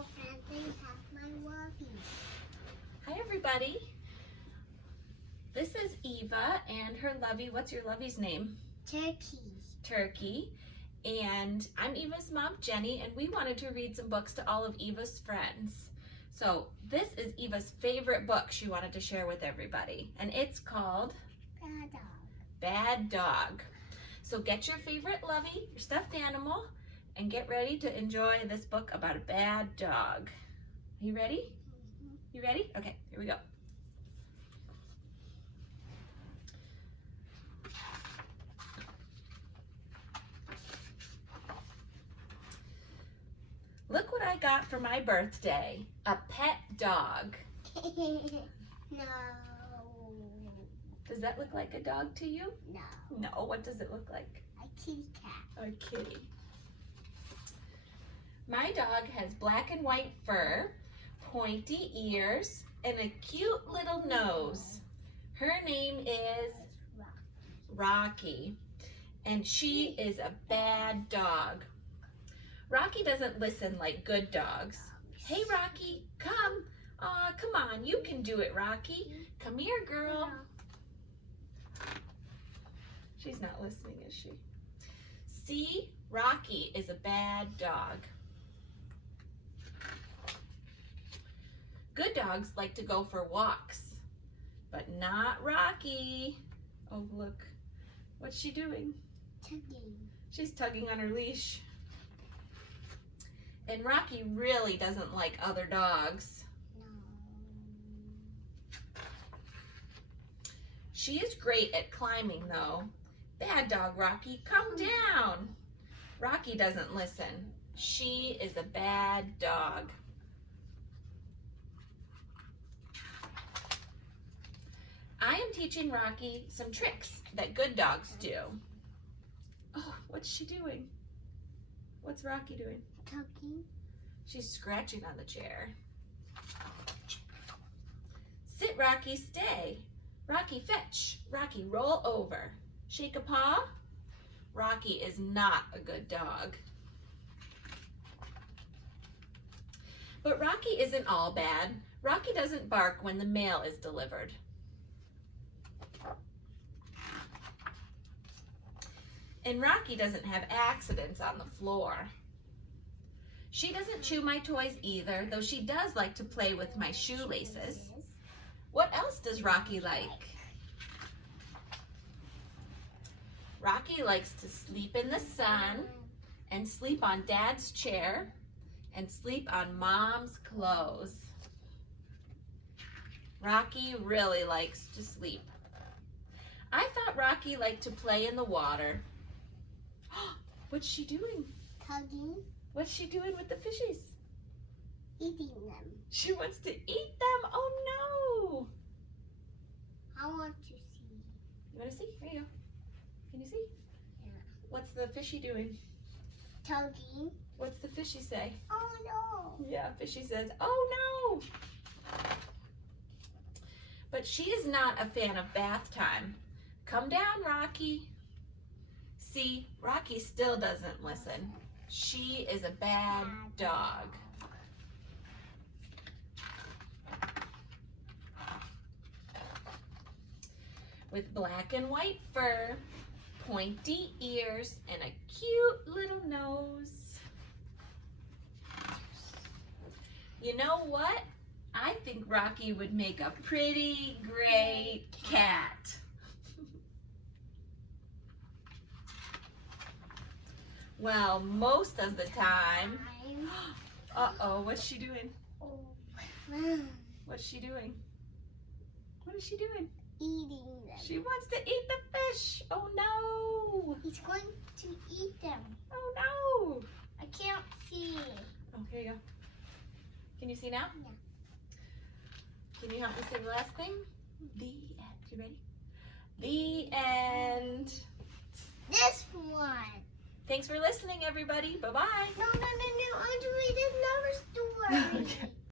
Hello, friends. I have my worries. Hi, everybody. This is Eva and her lovey. What's your lovey's name? Turkey. Turkey. And I'm Eva's mom, Jenny, and we wanted to read some books to all of Eva's friends. So this is Eva's favorite book she wanted to share with everybody, and it's called Bad dog. Bad Dog. So get your favorite lovey, your stuffed animal, and get ready to enjoy this book about a bad dog. You ready? You ready? Okay, here we go. Look what I got for my birthday, a pet dog. No. Does that look like a dog to you? No. No, what does it look like? A kitty cat. A kitty. My dog has black and white fur, pointy ears, and a cute little nose. Her name is Rocky, and she is a bad dog. Rocky doesn't listen like good dogs. Hey, Rocky, come. Aw, come on, you can do it, Rocky. Come here, girl. She's not listening, is she? See, Rocky is a bad dog. Good dogs like to go for walks, but not Rocky. Oh, look. What's she doing? Tugging. She's tugging on her leash. And Rocky really doesn't like other dogs. No. She is great at climbing, though. Bad dog, Rocky, come down. Rocky doesn't listen. She is a bad dog. I am teaching Rocky some tricks that good dogs do. Oh, what's she doing? What's Rocky doing? Tugging. She's scratching on the chair. Sit, Rocky, stay. Rocky, fetch. Rocky, roll over. Shake a paw. Rocky is not a good dog. But Rocky isn't all bad. Rocky doesn't bark when the mail is delivered. And Rocky doesn't have accidents on the floor. She doesn't chew my toys either, though she does like to play with my shoelaces. What else does Rocky like? Rocky likes to sleep in the sun and sleep on Dad's chair and sleep on Mom's clothes. Rocky really likes to sleep. I thought Rocky liked to play in the water. What's she doing? Tugging. What's she doing with the fishies? Eating them. She wants to eat them. Oh no! I want to see. You want to see? Here you go. Can you see? Yeah. What's the fishy doing? Tugging. What's the fishy say? Oh no. Yeah, fishy says, oh no! But she is not a fan of bath time. Come down, Rocky. See, Rocky still doesn't listen. She is a bad dog. With black and white fur, pointy ears, and a cute little nose. You know what? I think Rocky would make a pretty great cat. Well, most of the time. Uh-oh, what's she doing? What's she doing? What is she doing? Eating them. She wants to eat the fish. Oh no. He's going to eat them. Oh no. I can't see. Oh, here you go. Can you see now? Yeah. Can you help me say the last thing? The end. You ready? The end. This one. Thanks for listening, everybody. Bye-bye. No, I want to read another story. Okay.